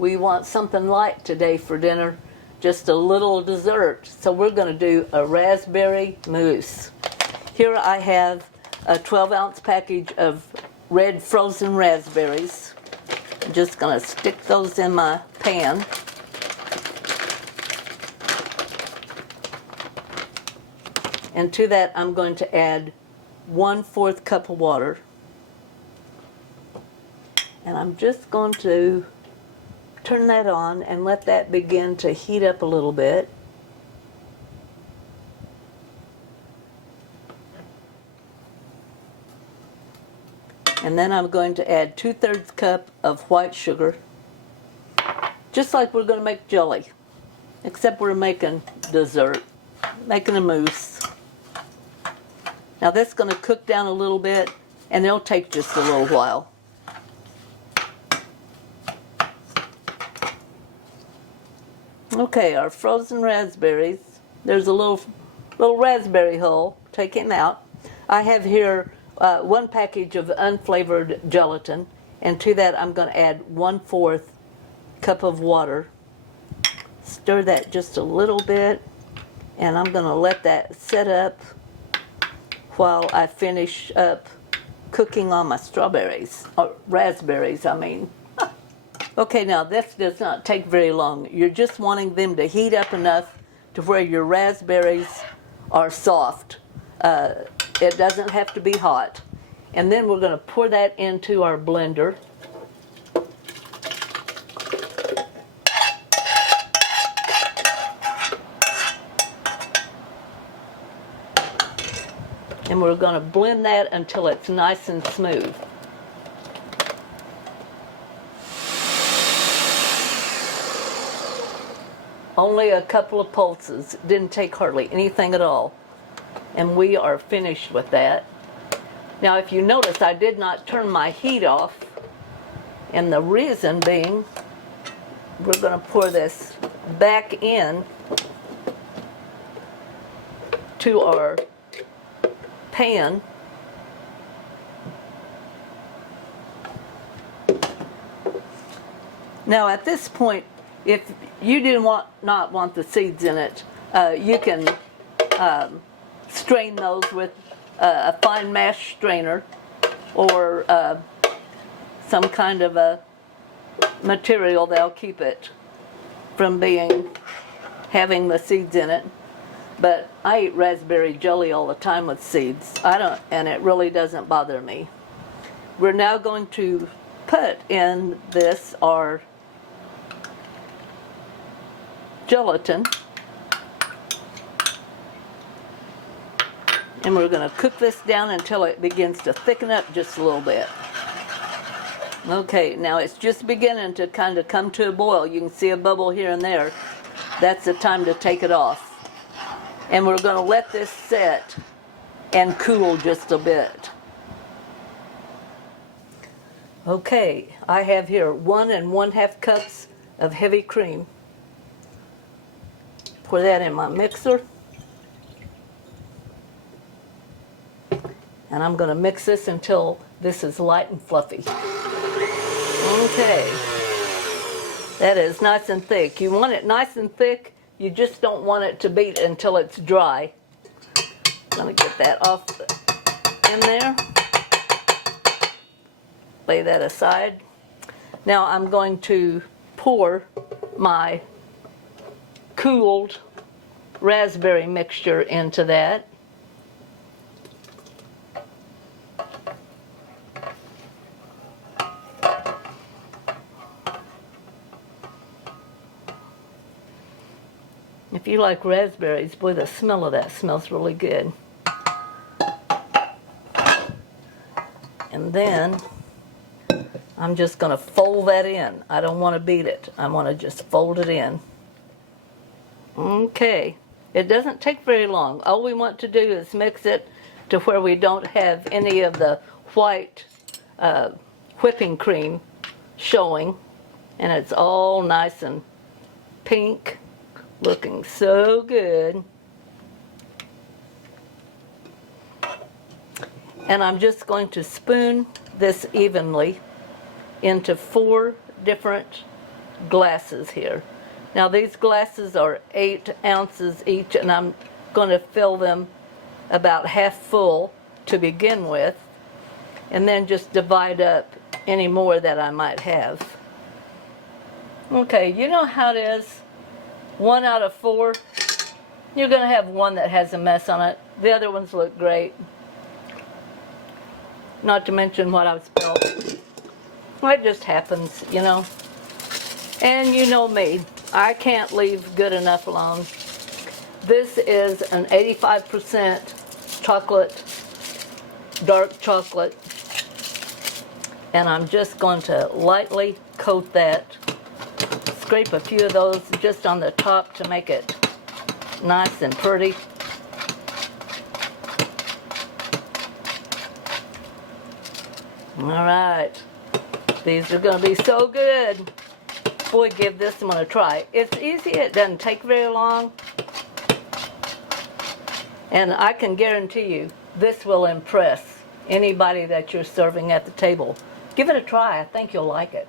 we want something light today for dinner, just a little dessert. So we're going to do a raspberry mousse. Here I have a 12-ounce package of red frozen raspberries. I'm just going to stick those in my pan. And to that I'm going to add 1/4 cup of water. And I'm just going to turn that on and let that begin to heat up a little bit. And then I'm going to add 2/3 cup of white sugar, just like we're going to make jelly, except we're making dessert, making a mousse. Now that's going to cook down a little bit, and it'll take just a little while. Okay, our frozen raspberries. There's a little raspberry hull. Take it out. I have here 1 package of unflavored gelatin, and to that I'm going to add 1/4 cup of water. Stir that just a little bit, and I'm going to let that set up while I finish up cooking on my strawberries, or raspberries, I mean. Okay, now this does not take very long. You're just wanting them to heat up enough to where your raspberries are soft. It doesn't have to be hot. And then we're going to pour that into our blender. And we're going to blend that until it's nice and smooth. Only a couple of pulses. Didn't take hardly anything at all. And we are finished with that. Now if you notice, I did not turn my heat off. And the reason being, we're going to pour this back in to our pan. Now at this point, if you do not want the seeds in it, you can strain those with a fine mash strainer, or some kind of a material that'll keep it from having the seeds in it. But I eat raspberry jelly all the time with seeds. And it really doesn't bother me. We're now going to put in this our gelatin, and we're going to cook this down until it begins to thicken up just a little bit. Okay, now it's just beginning to kind of come to a boil. You can see a bubble here and there. That's the time to take it off. And we're going to let this set and cool just a bit. Okay, I have here 1 1/2 cups of heavy cream. Pour that in my mixer. And I'm going to mix this until this is light and fluffy. Okay. That is nice and thick. You want it nice and thick. You just don't want it to beat until it's dry. I'm going to get that off in there. Lay that aside. Now I'm going to pour my cooled raspberry mixture into that. If you like raspberries, boy, the smell of that smells really good. And then I'm just going to fold that in. I don't want to beat it. I want to just fold it in. Okay. It doesn't take very long. All we want to do is mix it to where we don't have any of the white whipping cream showing. And it's all nice and pink. Looking so good. And I'm just going to spoon this evenly into 4 different glasses here. Now these glasses are 8 ounces each, and I'm going to fill them about half full to begin with, and then just divide up any more that I might have. Okay, you know how it is? 1 out of 4, you're going to have one that has a mess on it. The other ones look great. Not to mention what I've spilled. It just happens, you know. And you know me, I can't leave good enough alone. This is an 85% chocolate, dark chocolate. And I'm just going to lightly coat that. Scrape a few of those just on the top to make it nice and pretty. All right, these are going to be so good. Boy, give this one a try. It's easy, it doesn't take very long. And I can guarantee you, this will impress anybody that you're serving at the table. Give it a try, I think you'll like it.